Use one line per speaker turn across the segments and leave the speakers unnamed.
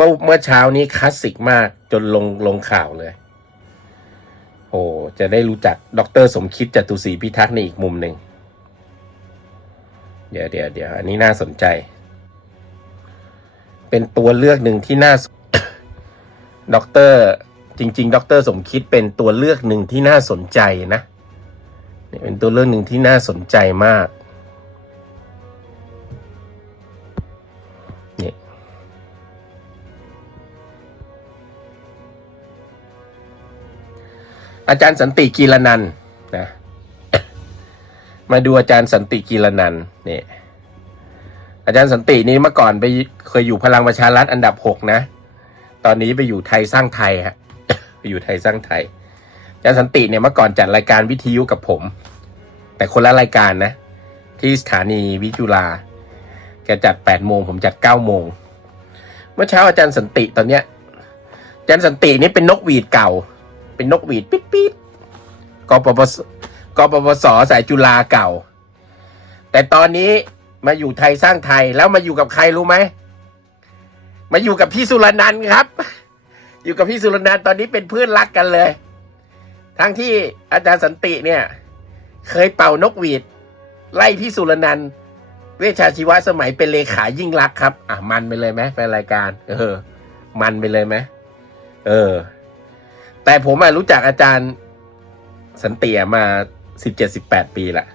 มื่อเมื่อเช้านี้คลาสสิกมากจนลงลงข่าวเลย โอ้จะได้รู้จักดรสมคิดจตุศรีพิทักษ์ในอีกมุมหนึ่ง เดี๋ยวเดี๋ยวเดี๋ยวอันนี้น่าสนใจ เป็นตัวเลือกหนึ่งที่น่าด็อกเตอร์จริง ๆ ดรสมคิดเป็นตัวเลือกหนึ่งที่น่าสนใจนะนี่เป็นตัวเลือกหนึ่งที่น่าสนใจมาก อาจารย์สันติกีรนันนะมาดูอาจารย์สันติกีรนันท์นี่อาจารย์สันตินี่เมื่อก่อนไปเคยอยู่พลังประชารัฐอันดับหกนะ ตอนนี้ไปอยู่ไทยสร้างไทยฮะไปอยู่ไทยสร้างไทย อาจารย์สันติเนี่ยเมื่อก่อนจัดรายการวิทยุกับผม แต่คนละรายการนะ ที่สถานีวิจุฬาแกจัดแปดโมงผมจัดเก้าโมงเมื่อเช้าอาจารย์สันติตอนเนี้ยอาจารย์สันตินี่เป็นนกหวีดเก่า เป็นนกหวีดปิ๊ดปิ๊ดกปปสกปปสสายจุฬาเก่า แต่ตอนนี้มาอยู่ไทยสร้างไทยแล้วมาอยู่กับใครรู้ไหมมาอยู่กับพี่สุรนันท์ครับ อยู่กับพี่สุรนันท์ตอนนี้เป็นเพื่อนรักกันเลย ทั้งที่อาจารย์สันติเนี่ย เคยเป่านกหวีด ไล่พี่สุรนันท์เวชชาชีวะสมัยเป็นเลขายิ่งรักครับ อะมันไปเลยไหมแฟนรายการ เออ มันไปเลยไหมเออ แต่ผมอะรู้จักอาจารย์สันเติอะมาสิบเจ็ดสิบแปดปีละ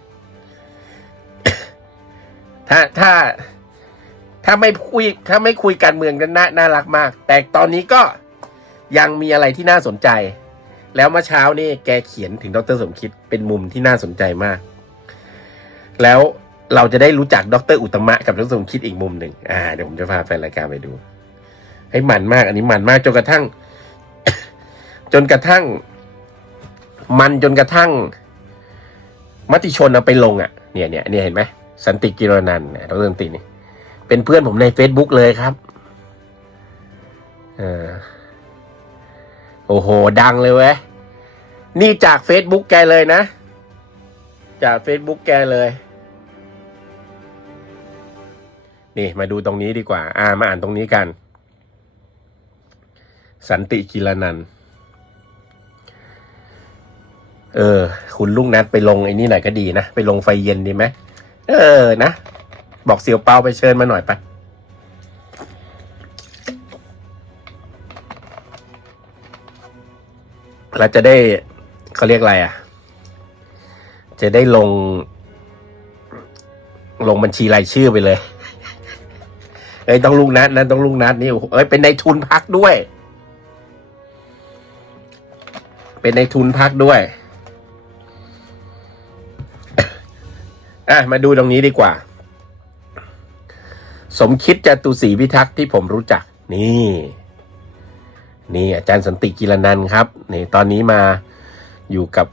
ถ้าถ้าถ้าไม่คุยถ้าไม่คุยการเมืองกันน่าน่ารักมาก แต่ตอนนี้ก็ยังมีอะไรที่น่าสนใจ แล้วเมื่อเช้านี่แกเขียนถึงดรสมคิดเป็นมุมที่น่าสนใจมาก แล้วเราจะได้รู้จักดรอุตตมะกับดรสมคิดอีกมุมหนึ่งอ่าเดี๋ยวผมจะพาแฟนรายการไปดู ให้มันมากอันนี้มันมากจนกระทั่ง จนกระทั่ง มันจนกระทั่ง มติชนเอาไปลงอะเนี่ยเนี่ยเนี่ยเห็นไหมสันติกิรนันท์เนี่ยดรสันตินี่เป็นเพื่อนผมใน Facebook เลยครับอโอ้โห ดังเลยเว้ย นี่จาก Facebook แกเลยนะ จาก Facebook แกเลย นี่มาดูตรงนี้ดีกว่า อ่า มาอ่านตรงนี้กัน สันติกิรนันท์ เออ คุณลุงนัดไปลงไอ้นี่หน่อยก็ดีนะ ไปลงไฟเย็นดีไหมเออนะ บอกเสี่ยวเปาไปเชิญมาหน่อยไปเราจะได้เขาเรียกอะไรอะ จะได้ลง ลงบัญชีรายชื่อไปเลยเอ้ยต้องลุงนัดนะต้องลุงนัดนี่เอ้ยเป็นในทุนพักด้วย เป็นในทุนพักด้วย อะมาดูตรงนี้ดีกว่า สมคิดจตุศรีพิทักษ์ที่ผมรู้จัก นี่ นี่อาจารย์สันติกิรนันครับนี่ตอนนี้มาอยู่กับ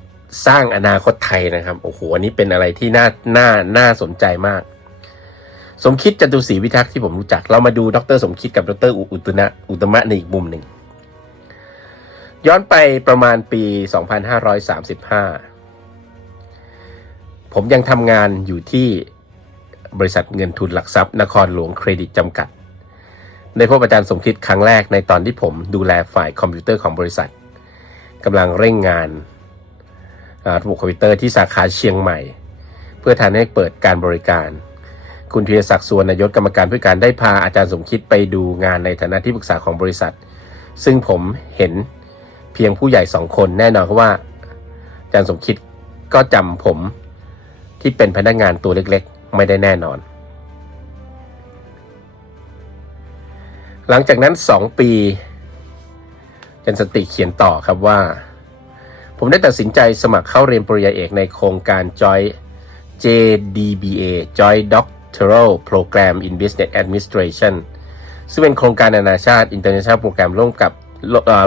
สร้างอนาคตไทยนะครับโอ้โหอันนี้เป็นอะไรที่น่าน่าน่าสนใจมาก สมคิดจตุศรีพิทักษ์ที่ผมรู้จัก เรามาดูดร สมคิดกับดรอุตนะอุตมะในอีกมุมหนึ่งย้อนไปประมาณปี 2535 ผมยังทำงานอยู่ที่บริษัทเงินทุนหลักทรัพย์ นครหลวงเครดิตจำกัด ได้พบอาจารย์สมคิดครั้งแรกในตอนที่ผมดูแลฝ่ายคอมพิวเตอร์ของบริษัทกำลังเร่งงานระบบคอมพิวเตอร์ที่สาขาเชียงใหม่ เพื่อทันให้เปิดการบริการ คุณธีรศักดิ์สวรรณยศกรรมการผู้การได้พาอาจารย์สมคิดไปดูงานในฐานะที่ปรึกษาของบริษัท ซึ่งผมเห็นเพียงผู้ใหญ่สองคนแน่นอนเพราะว่าอาจารย์สมคิดก็จำผม ที่เป็นพนักงานตัวเล็กๆ ไม่ได้แน่นอน หลังจากนั้นสองปีจันสติเขียนต่อครับว่า ผมได้ตัดสินใจสมัครเข้าเรียนปริญญาเอกในโครงการ Joy JDBA Joy Doctoral Program in Business Administration ซึ่งเป็นโครงการนานาชาติ International Program ร่วมกับ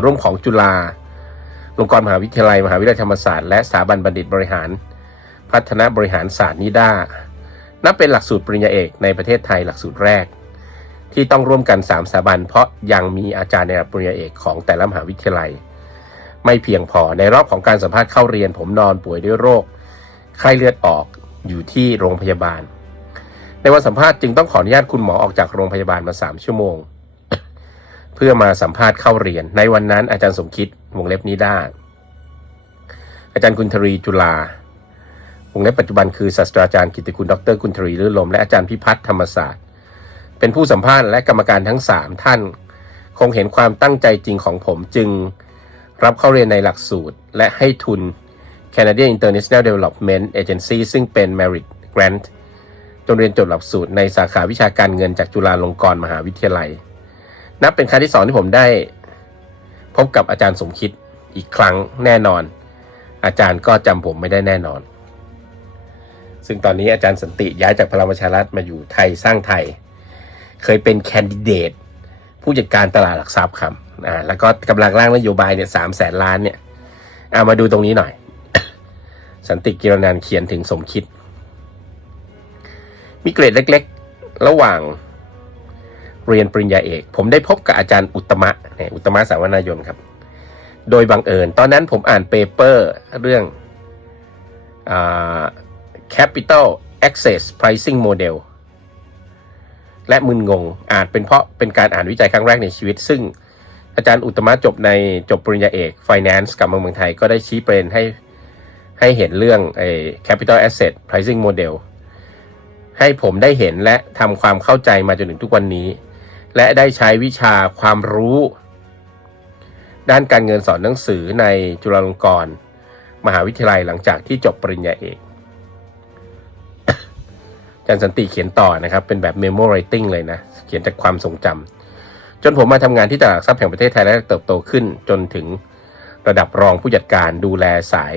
ร่วมของจุฬาลงกรณ์มหาวิทยาลัย มหาวิทยาลัยธรรมศาสตร์ และสถาบันบัณฑิตบริหาร พัฒนาบริหารศาสตร์นิด้านับเป็นหลักสูตรปริญญาเอกในประเทศไทยหลักสูตรแรก ที่ต้องร่วมกัน 3 สถาบัน เพราะยังมีอาจารย์ในระดับปริญญาเอกของแต่ละมหาวิทยาลัย ไม่เพียงพอในรอบของการสัมภาษณ์เข้าเรียน ผมนอนป่วยด้วยโรค ไข้เลือดออกอยู่ที่โรงพยาบาล ในวันสัมภาษณ์จึงต้องขออนุญาตคุณหมอออกจากโรงพยาบาลมา 3 ชั่วโมง เพื่อมาสัมภาษณ์เข้าเรียน ในวันนั้นอาจารย์สมคิดวงเล็บนิด้าอาจารย์กุณทรีจุฬา วงเล็บปัจจุบันคือศาสตราจารย์กิตติคุณดรกุณทรีลื่นลมและอาจารย์พิพัฒน์ธรรมศาสตร์ เป็นผู้สัมภาษณ์และกรรมการทั้ง 3 ท่าน คงเห็นความตั้งใจจริงของผมจึงรับเข้าเรียนในหลักสูตร และให้ทุน Canadian International Development Agency ซึ่งเป็น Merit Grant จนเรียนจบหลักสูตรในสาขาวิชาการเงินจากจุฬาลงกรณ์มหาวิทยาลัย นับเป็นครั้งที่สองที่ผมได้ พบกับอาจารย์สมคิดอีกครั้งแน่นอน อาจารย์ก็จำผมไม่ได้แน่นอน ซึ่งตอนนี้อาจารย์สันติย้ายจากพลังประชารัฐมาอยู่ไทยสร้างไทย เคยเป็นแคนดิเดต ผู้จัดการตลาดหลักทรัพย์ครับอ่าแล้วก็กำลังร่างนโยบายเนี่ยสามแสนล้านเนี่ยเอามาดูตรงนี้หน่อย สันติกิรนันเขียนถึงสมคิด มีเกรดเล็กๆ ระหว่างเรียนปริญญาเอก ผมได้พบกับอาจารย์อุตมะเนี่ยอุตมะสาวนายนครับ โดยบังเอิญ ตอนนั้นผมอ่านเปเปอร์เรื่องอา capital access pricing model และมึนงงอาจเป็นเพราะเป็นการอ่านวิจัยครั้งแรกในชีวิต ซึ่งอาจารย์อุตมะจบในจบปริญญาเอก Finance กลับมาเมืองไทยก็ได้ชี้ประเด็นให้ให้เห็นเรื่องไอ้ capital asset pricing model ให้ผมได้เห็นและทำความเข้าใจมาจนถึงทุกวันนี้ และได้ใช้วิชาความรู้ ด้านการเงินสอนหนังสือในจุฬาลงกรณ์มหาวิทยาลัยหลังจากที่จบปริญญาเอก อาจารย์สันติเขียนต่อนะครับ เป็นแบบ memo writing เลยนะ เขียนจากความทรงจำจนผมมาทำงานที่ตลาดหลักทรัพย์แห่งประเทศไทยและเติบโตขึ้น จนถึงระดับรองผู้จัดการดูแลสาย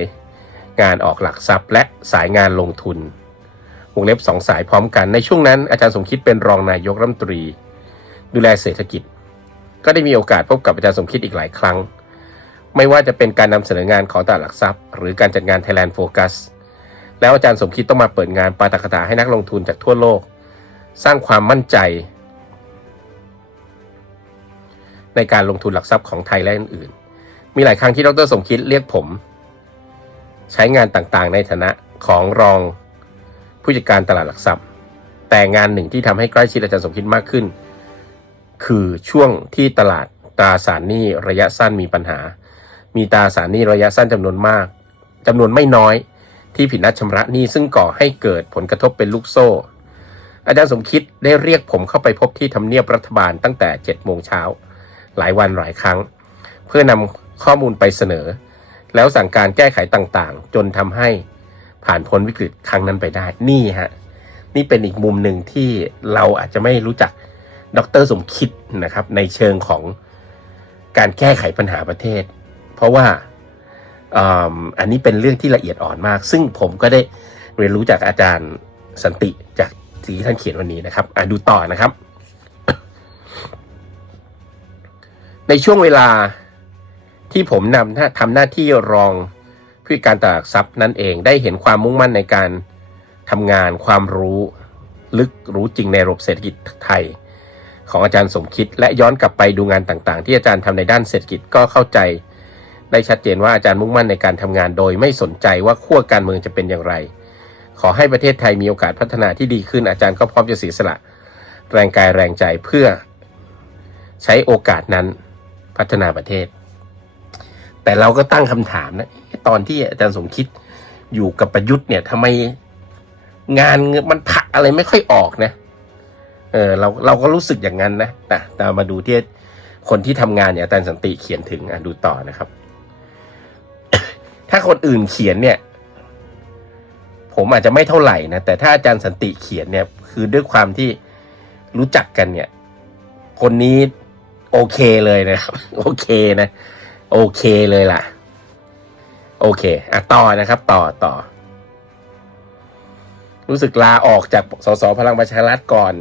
งานออกหลักทรัพย์ และสายงานลงทุนวงเล็บสองสายพร้อมกันในช่วงนั้นอาจารย์สมคิดเป็นรองนายกรัฐมนตรี ดูแลเศรษฐกิจ ก็ได้มีโอกาสพบกับอาจารย์สมคิดอีกหลายครั้ง ไม่ว่าจะเป็นการนำเสนองานของตลาดหลักทรัพย์ หรือการจัดงาน Thailand Focus แล้วอาจารย์สมคิดต้องมาเปิดงานปาตกถาให้นักลงทุนจากทั่วโลก สร้างความมั่นใจ ในการลงทุนหลักทรัพย์ของไทยและอื่นๆ มีหลายครั้งที่ดรสมคิดเรียกผม ใช้งานต่างๆ ในฐานะของรองผู้จัดการตลาดหลักทรัพย์ แต่งานหนึ่งที่ทำให้ใกล้ชิดอาจารย์สมคิดมากขึ้น คือช่วงที่ตลาดตราสารหนี้ระยะสั้นมีปัญหา มีตราสารหนี้ระยะสั้นจำนวนมากจำนวนไม่น้อย ที่ผิดนัดชำระหนี้ซึ่งก่อให้เกิดผลกระทบเป็นลูกโซ่ อาจารย์สมคิดได้เรียกผมเข้าไปพบที่ทำเนียบรัฐบาลตั้งแต่7โมงเช้าหลายวันหลายครั้ง เพื่อนำข้อมูลไปเสนอ แล้วสั่งการแก้ไขต่างๆ จนทำให้ผ่านพ้นวิกฤตครั้งนั้นไปได้ นี่ฮะ นี่เป็นอีกมุมหนึ่งที่เราอาจจะไม่รู้จักดรสมคิดนะครับ ในเชิงของการแก้ไขปัญหาประเทศ เพราะว่า อันนี้เป็นเรื่องที่ละเอียดอ่อนมาก ซึ่งผมก็ได้เรียนรู้จากอาจารย์สันติจากสิ่งที่ท่านเขียนวันนี้นะครับอะดูต่อนะครับ ในช่วงเวลาที่ผมนำทำหน้าที่รองผู้การตลาดหลักทรัพย์นั่นเองได้เห็นความมุ่งมั่นในการทำงานความรู้ลึกรู้จริงในระบบเศรษฐกิจไทย ของอาจารย์สมคิด และย้อนกลับไปดูงานต่างๆ ที่อาจารย์ทำในด้านเศรษฐกิจก็เข้าใจ ได้ชัดเจนว่าอาจารย์มุ่งมั่นในการทำงานโดยไม่สนใจว่าขั้วการเมืองจะเป็นอย่างไร ขอให้ประเทศไทยมีโอกาสพัฒนาที่ดีขึ้นอาจารย์ก็พร้อมจะเสียสละ แรงกายแรงใจเพื่อใช้โอกาสนั้นพัฒนาประเทศ แต่เราก็ตั้งคำถามนะตอนที่อาจารย์สมคิดอยู่กับประยุทธ์เนี่ยทำไมงานมันผักอะไรไม่ค่อยออกนะเออเราเราก็รู้สึกอย่างนั้นนะแต่แต่มาดูที่คนที่ทำงานเนี่ยอาจารย์สันติเขียนถึงอะดูต่อนะครับ ถ้าคนอื่นเขียนเนี่ย ผมอาจจะไม่เท่าไหร่นะ แต่ถ้าอาจารย์สันติเขียนเนี่ย คือด้วยความที่รู้จักกันเนี่ย คนนี้โอเคเลยนะครับ โอเคนะ โอเคเลยล่ะ โอเคอะต่อนะครับ ต่อต่อ รู้สึกลาออกจากสสพลังประชารัฐก่อน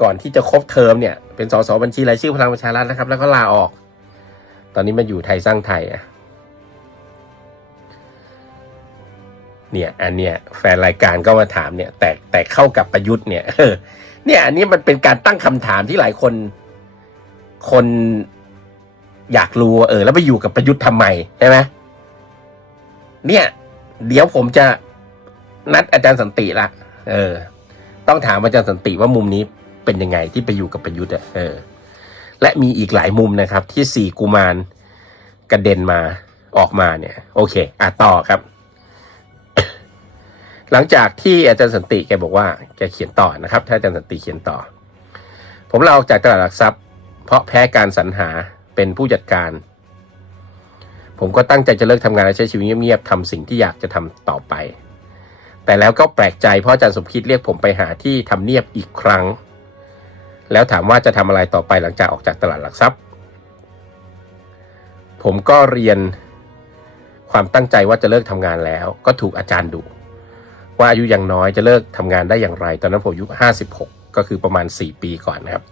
ก่อนที่จะครบเทอมเนี่ย เป็นสสบัญชีรายชื่อพลังประชารัฐนะครับ แล้วก็ลาออก ตอนนี้มาอยู่ไทยสร้างไทยอะ เนี่ยอันเนี้ยแฟนรายการก็มาถามเนี่ยแต่แต่เข้ากับประยุทธ์เนี่ยเนี่ยอันนี้มันเป็นการตั้งคำถามที่หลายคนคนอยากรู้เออ แล้วไปอยู่กับประยุทธ์ทำไมใช่ไหมเนี่ย เดี๋ยวผมจะนัดอาจารย์สันติละเออ ต้องถามอาจารย์สันติว่ามุมนี้เป็นยังไงที่ไปอยู่กับประยุทธ์อะเออ และมีอีกหลายมุมนะครับ ที่สี่กุมารกระเด็นมาออกมาเนี่ย โอเค อะต่อครับ หลังจากที่อาจารย์สันติแกบอกว่าแกเขียนต่อนะครับ ถ้าอาจารย์สันติเขียนต่อ ผมลาออกจากตลาดหลักทรัพย์ เพราะแพ้การสรรหาเป็นผู้จัดการ ผมก็ตั้งใจจะเลิกทำงานและใช้ชีวิตเงียบๆทำสิ่งที่อยากจะทำต่อไป แต่แล้วก็แปลกใจเพราะอาจารย์สมคิดเรียกผมไปหาที่ทำเนียบอีกครั้ง แล้วถามว่าจะทำอะไรต่อไปหลังจากออกจากตลาดหลักทรัพย์ ผมก็เรียนความตั้งใจว่าจะเลิกทำงานแล้ว ก็ถูกอาจารย์ดุ ว่าอายุยังน้อยจะเลิกทำงานได้อย่างไร ตอนนั้นผมอายุห้าสิบหกก็คือประมาณสี่ปีก่อนนะครับ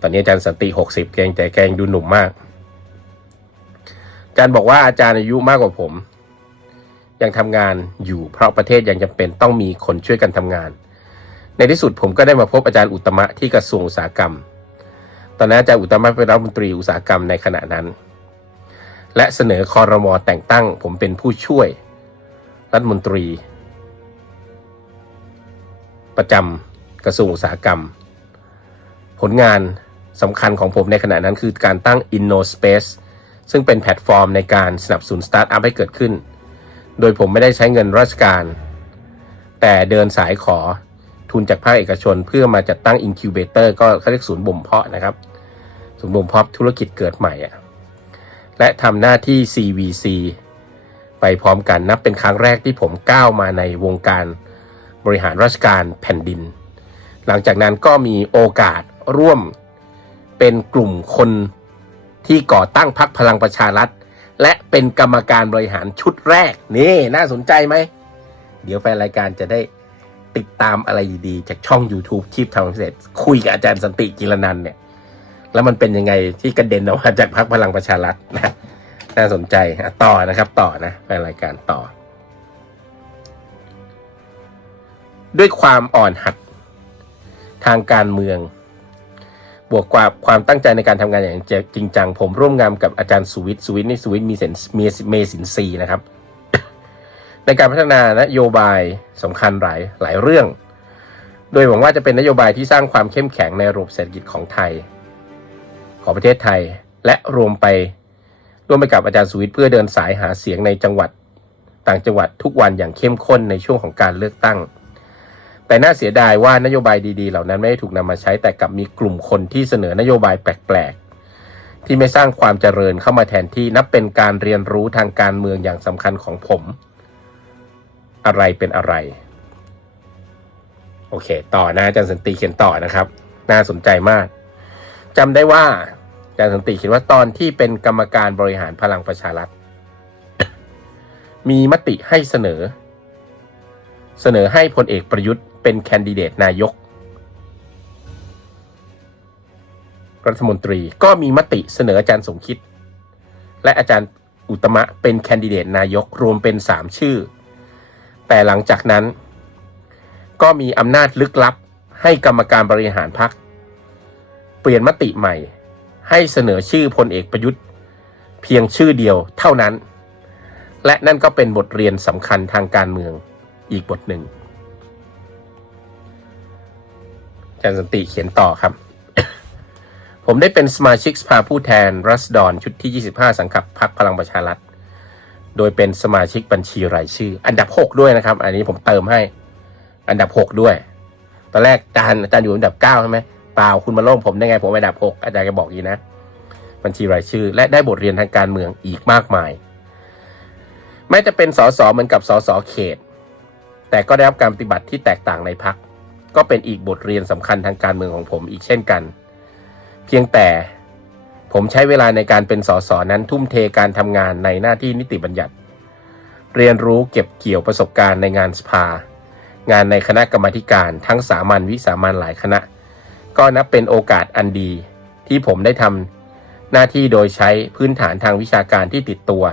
ตอนนี้อาจารย์สันติหกสิบแกงแต่แกงดูหนุ่มมาก อาจารย์บอกว่าอาจารย์อายุมากกว่าผม ยังทำงานอยู่เพราะประเทศยังจำเป็นต้องมีคนช่วยกันทำงาน ในที่สุดผมก็ได้มาพบอาจารย์อุตมะที่กระทรวงอุตสาหกรรม ตอนนั้นอาจารย์อุตตมะเป็นรัฐมนตรีอุตสาหกรรมในขณะนั้น และเสนอคอรมอแต่งตั้ง ผมเป็นผู้ช่วยรัฐมนตรี ประจำกระทรวงอุตสาหกรรม ผลงานสำคัญของผมในขณะนั้นคือการตั้ง InnoSpace ซึ่งเป็นแพลตฟอร์มในการสนับสนุนสตาร์ทอัพให้เกิดขึ้น โดยผมไม่ได้ใช้เงินราชการ แต่เดินสายขอทุนจากภาคเอกชน เพื่อมาจัดตั้งอิน u b เบเตอร์ก็เขาเรียกศูนย์บ่มเพาะนะครับ ศูนย์บ่มเพาะธุรกิจเกิดใหม่อะและทำหน้าที่ CVC ไปพร้อมกันนับเป็นครั้งแรกที่ผมก้าวมาในวงการ บริหารราชการแผ่นดิน หลังจากนั้นก็มีโอกาสร่วมเป็นกลุ่มคนที่ก่อตั้งพรรคพลังประชารัฐ และเป็นกรรมการบริหารชุดแรก นี่ น่าสนใจไหม เดี๋ยวแฟนรายการจะได้ติดตามอะไรดีๆ จากช่อง YouTube ทีพทำพิเศษคุยกับอาจารย์สันติกิรนันเนี่ยแล้วมันเป็นยังไงที่กระเด็นออกมาจากพรรคพลังประชารัฐนะน่าสนใจต่อนะครับต่อนะแฟนรายการต่อ ด้วยความอ่อนหัดทางการเมือง บวกกับความตั้งใจในการทำงานอย่างจริงจัง ผมร่วมงานกับอาจารย์สุวิทย์สุวิทย์นี่สุวิทย์มีเซนมีเมสินทรีนะครับ ในการพัฒนานโยบายสำคัญหลายหลายเรื่อง โดยหวังว่าจะเป็นนโยบายที่สร้างความเข้มแข็งในระบบเศรษฐกิจของไทย ของประเทศไทยและรวมไปร่วมไปกับอาจารย์สุวิทย์เพื่อเดินสายหาเสียงในจังหวัดต่างจังหวัดทุกวันอย่างเข้มข้นในช่วงของการเลือกตั้ง แต่น่าเสียดายว่านโยบายดีๆ เหล่านั้นไม่ได้ถูกนำมาใช้แต่กลับมีกลุ่มคนที่เสนอนโยบายแปลกๆ ที่ไม่สร้างความเจริญเข้ามาแทนที่นับเป็นการเรียนรู้ทางการเมืองอย่างสำคัญของผม อะไรเป็นอะไร โอเค ต่อนะอาจารย์สันติเขียนต่อนะครับ น่าสนใจมากจำได้ว่าอาจารย์สันติเขียนว่าตอนที่เป็นกรรมการบริหารพลังประชารัฐมีมติให้เสนอ เสนอให้พลเอกประยุทธ์ เป็นแคนดิเดตนายก รัฐมนตรีก็มีมติเสนออาจารย์สมคิด และอาจารย์อุตมะเป็นแคนดิเดตนายกรวมเป็นสามชื่อ แต่หลังจากนั้น ก็มีอำนาจลึกลับให้กรรมการบริหารพรรคเปลี่ยนมติใหม่ ให้เสนอชื่อพลเอกประยุทธ์ เพียงชื่อเดียวเท่านั้น และนั่นก็เป็นบทเรียนสำคัญทางการเมืองอีกบทหนึ่ง จารย์สันติเขียนต่อครับ ผมได้เป็นสมาชิกสภาผู้แทนรัศดรชุดที่ 25 สังกัดพรรคพลังประชารัฐ โดยเป็นสมาชิกบัญชีรายชื่อ อันดับ 6 ด้วยนะครับ อันนี้ผมเติมให้ อันดับ 6 ด้วย ตอนแรกอาจารย์อาจารย์อยู่อันดับ9ใช่ไหมเปล่าคุณมาโล่งผมได้ไง ผมอันดับ 6 อาจารย์ก็บอกอย่างนี้นะ บัญชีรายชื่อ และได้บทเรียนทางการเมืองอีกมากมายแม้จะเป็นสสเหมือนกับสสเขต แต่ก็ได้รับการปฏิบัติที่แตกต่างในพัก ก็เป็นอีกบทเรียนสำคัญทางการเมืองของผมอีกเช่นกัน เพียงแต่ผมใช้เวลาในการเป็นสสนั้นทุ่มเทการทำงานในหน้าที่นิติบัญญัติ เรียนรู้เก็บเกี่ยวประสบการณ์ในงานสภา งานในคณะกรรมการทั้งสามัญวิสามัญหลายคณะ ก็นับเป็นโอกาสอันดี ที่ผมได้ทำหน้าที่โดยใช้พื้นฐานทางวิชาการที่ติดตัว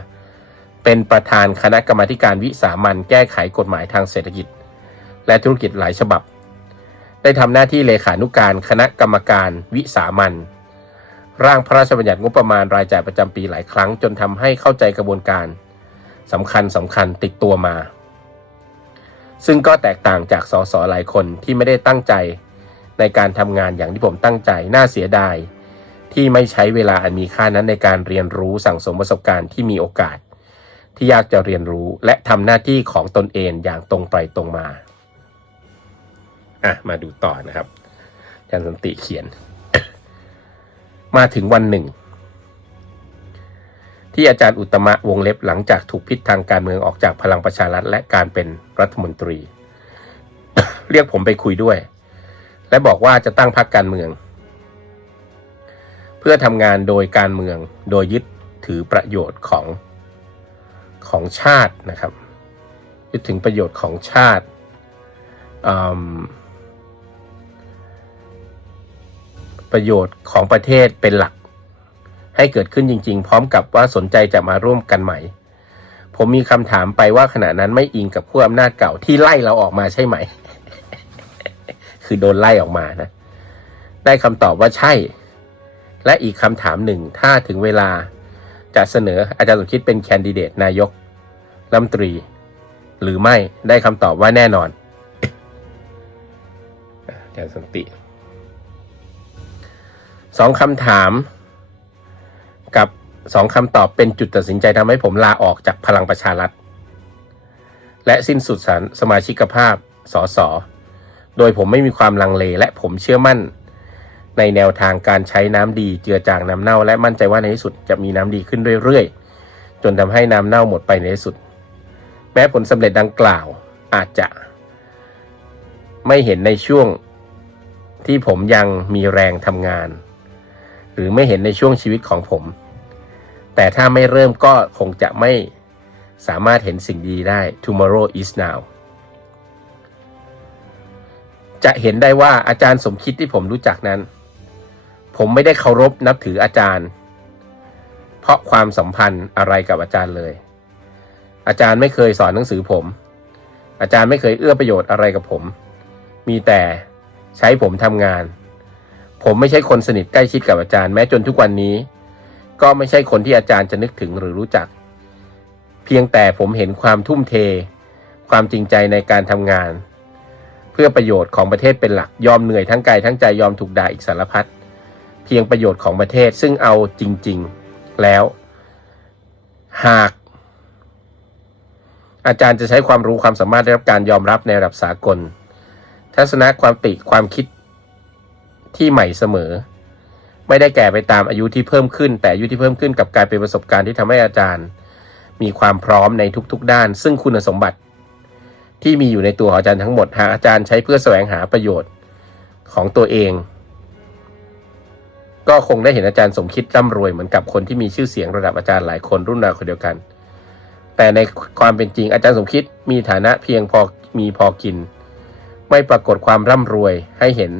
เป็นประธานคณะกรรมการวิสามัญแก้ไขกฎหมายทางเศรษฐกิจ และธุรกิจหลายฉบับ ได้ทำหน้าที่เลขานุการคณะกรรมการวิสามัญร่างพระราชบัญญัติงบประมาณรายจ่ายประจำปีหลายครั้ง จนทำให้เข้าใจกระบวนการสำคัญสำคัญติดตัวมา ซึ่งก็แตกต่างจากสสหลายคนที่ไม่ได้ตั้งใจในการทำงานอย่างที่ผมตั้งใจน่าเสียดาย ที่ไม่ใช้เวลาอันมีค่านั้นในการเรียนรู้สั่งสมประสบการณ์ที่มีโอกาส ที่ยากจะเรียนรู้และทำหน้าที่ของตนเองอย่างตรงไปตรงมา อะมาดูต่อนะครับอาจารย์สันติเขียน มาถึงวันหนึ่ง ที่อาจารย์อุตมะวงเล็บหลังจากถูกพิษทางการเมืองออกจากพลังประชารัฐและการเป็นรัฐมนตรี เรียกผมไปคุยด้วย และบอกว่าจะตั้งพรรคการเมือง เพื่อทำงานโดยการเมืองโดยยึดถือประโยชน์ของของชาตินะครับยึดถึงประโยชน์ของชาติอื ประโยชน์ของประเทศเป็นหลัก ให้เกิดขึ้นจริง ๆ พร้อมกับว่าสนใจจะมาร่วมกันไหมผมมีคำถามไปว่าขณะนั้นไม่อิงกับขั้วอำนาจเก่าที่ไล่เราออกมาใช่ไหม คือโดนไล่ออกมานะ ได้คำตอบว่าใช่ และอีกคำถามหนึ่งถ้าถึงเวลาจะเสนออาจารย์สมคิดเป็นแคนดิเดตนายกรัฐมนตรี หรือไม่ได้คำตอบว่าแน่นอนอาจารย์สันติ สองคำถาม กับสองคำตอบเป็นจุดตัดสินใจทำให้ผมลาออกจากพลังประชารัฐ และสิ้นสุดสารสมาชิกภาพสสโดยผมไม่มีความลังเลและผมเชื่อมั่น ในแนวทางการใช้น้ำดีเจือจางน้ำเน่า และมั่นใจว่าในที่สุดจะมีน้ำดีขึ้นเรื่อยๆ จนทำให้น้ำเน่าหมดไปในที่สุด แม้ผลสำเร็จดังกล่าวอาจจะ ไม่เห็นในช่วงที่ผมยังมีแรงทำงาน หรือไม่เห็นในช่วงชีวิตของผม แต่ถ้าไม่เริ่มก็คงจะไม่สามารถเห็นสิ่งดีได้ tomorrow is now จะเห็นได้ว่าอาจารย์สมคิดที่ผมรู้จักนั้น ผมไม่ได้เคารพนับถืออาจารย์ เพราะความสัมพันธ์อะไรกับอาจารย์เลย อาจารย์ไม่เคยสอนหนังสือผม อาจารย์ไม่เคยเอื้อประโยชน์อะไรกับผม มีแต่ใช้ผมทำงาน ผมไม่ใช่คนสนิทใกล้ชิดกับอาจารย์แม้จนทุกวันนี้ ก็ไม่ใช่คนที่อาจารย์จะนึกถึงหรือรู้จัก เพียงแต่ผมเห็นความทุ่มเท ความจริงใจในการทำงาน เพื่อประโยชน์ของประเทศเป็นหลักยอมเหนื่อยทั้งกายทั้งใจยอมถูกด่าอีกสารพัดเพียงประโยชน์ของประเทศซึ่งเอาจริง ๆ แล้ว หาก อาจารย์จะใช้ความรู้ความสามารถได้รับการยอมรับในระดับสากล ทัศนะความติความคิด ที่ใหม่เสมอ ไม่ได้แก่ไปตามอายุที่เพิ่มขึ้น แต่อายุที่เพิ่มขึ้นกับการเป็นประสบการณ์ที่ทำให้อาจารย์ มีความพร้อมในทุกๆ ด้าน ซึ่งคุณสมบัติ ที่มีอยู่ในตัวองอาจารย์ทั้งหมดหากอาจารย์ใช้เพื่อแสวงหาประโยชน์ของตัวเอง ก็คงได้เห็นอาจารย์สมคิดร่ำรวยเหมือนกับคนที่มีชื่อเสียงระดับอาจารย์หลายคนรุ่นราวคนเดียวกัน แต่ในความเป็นจริงอาจารย์สมคิดมีฐานะเพียงพอมีพอกิน ไม่ปรากฏความร่ำรวยให้เห็น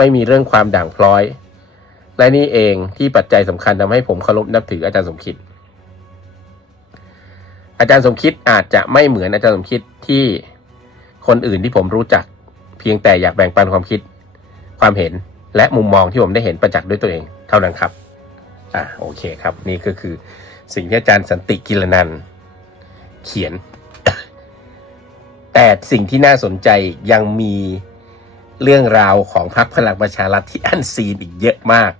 ไม่มีเรื่องความด่างพร้อย และนี่เองที่ปัจจัยสำคัญทำให้ผมเคารพนับถืออาจารย์สมคิด อาจารย์สมคิดอาจจะไม่เหมือนอาจารย์สมคิดที่คนอื่นที่ผมรู้จัก เพียงแต่อยากแบ่งปันความคิด ความเห็นและมุมมองที่ผมได้เห็นประจักษ์ด้วยตัวเอง เท่านั้นครับ อะโอเคครับ นี่ก็คือสิ่งที่อาจารย์สันติกิรนันเขียน แต่สิ่งที่น่าสนใจยังมี เรื่องราวของพรรคพลังประชารัฐที่อันซีนอีกเยอะมาก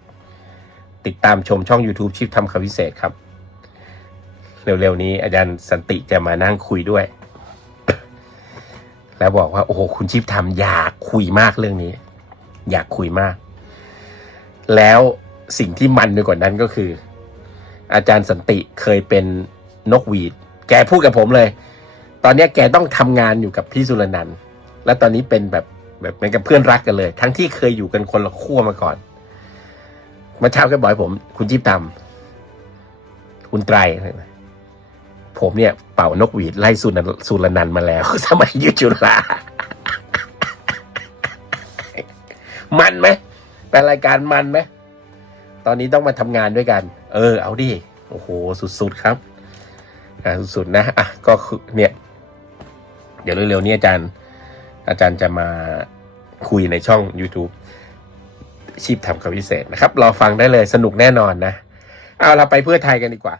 ติดตามชมช่อง YouTube ชิปทำคำพิเศษครับ เร็วๆนี้อาจารย์สันติจะมานั่งคุยด้วย แล้วบอกว่า โอ้โห คุณชิปทำอยากคุยมากเรื่องนี้ อยากคุยมาก แล้วสิ่งที่มันไปกว่านั้นก็คือ อาจารย์สันติเคยเป็นนกหวีด แกพูดกับผมเลย ตอนนี้แกต้องทำงานอยู่กับพี่สุรนันท์และตอนนี้เป็นแบบ แบบเหมือนกับเพื่อนรักกันเลย ทั้งที่เคยอยู่กันคนละขั้วมาก่อนมาเช้าแกบอกผม คุณจิ๊บตำคุณไตรผมเนี่ย เป่านกหวีดไล่สุนันสุรนันมาแล้ว สมัยยุจุฬามันไหมเป็นรายการมันไหมตอนนี้ต้องมาทำงานด้วยกัน เออ เอาดิโอ้โห สุดๆครับ อ่าสุดๆนะอะก็คือเนี่ย เดี๋ยวเร็วๆนี้อาจารย์ อาจารย์จะมาคุยในช่อง YouTube ชีพทำกับพิเศษนะครับรอฟังได้เลยสนุกแน่นอนนะ เอาเราไปเพื่อไทยกันดีกว่า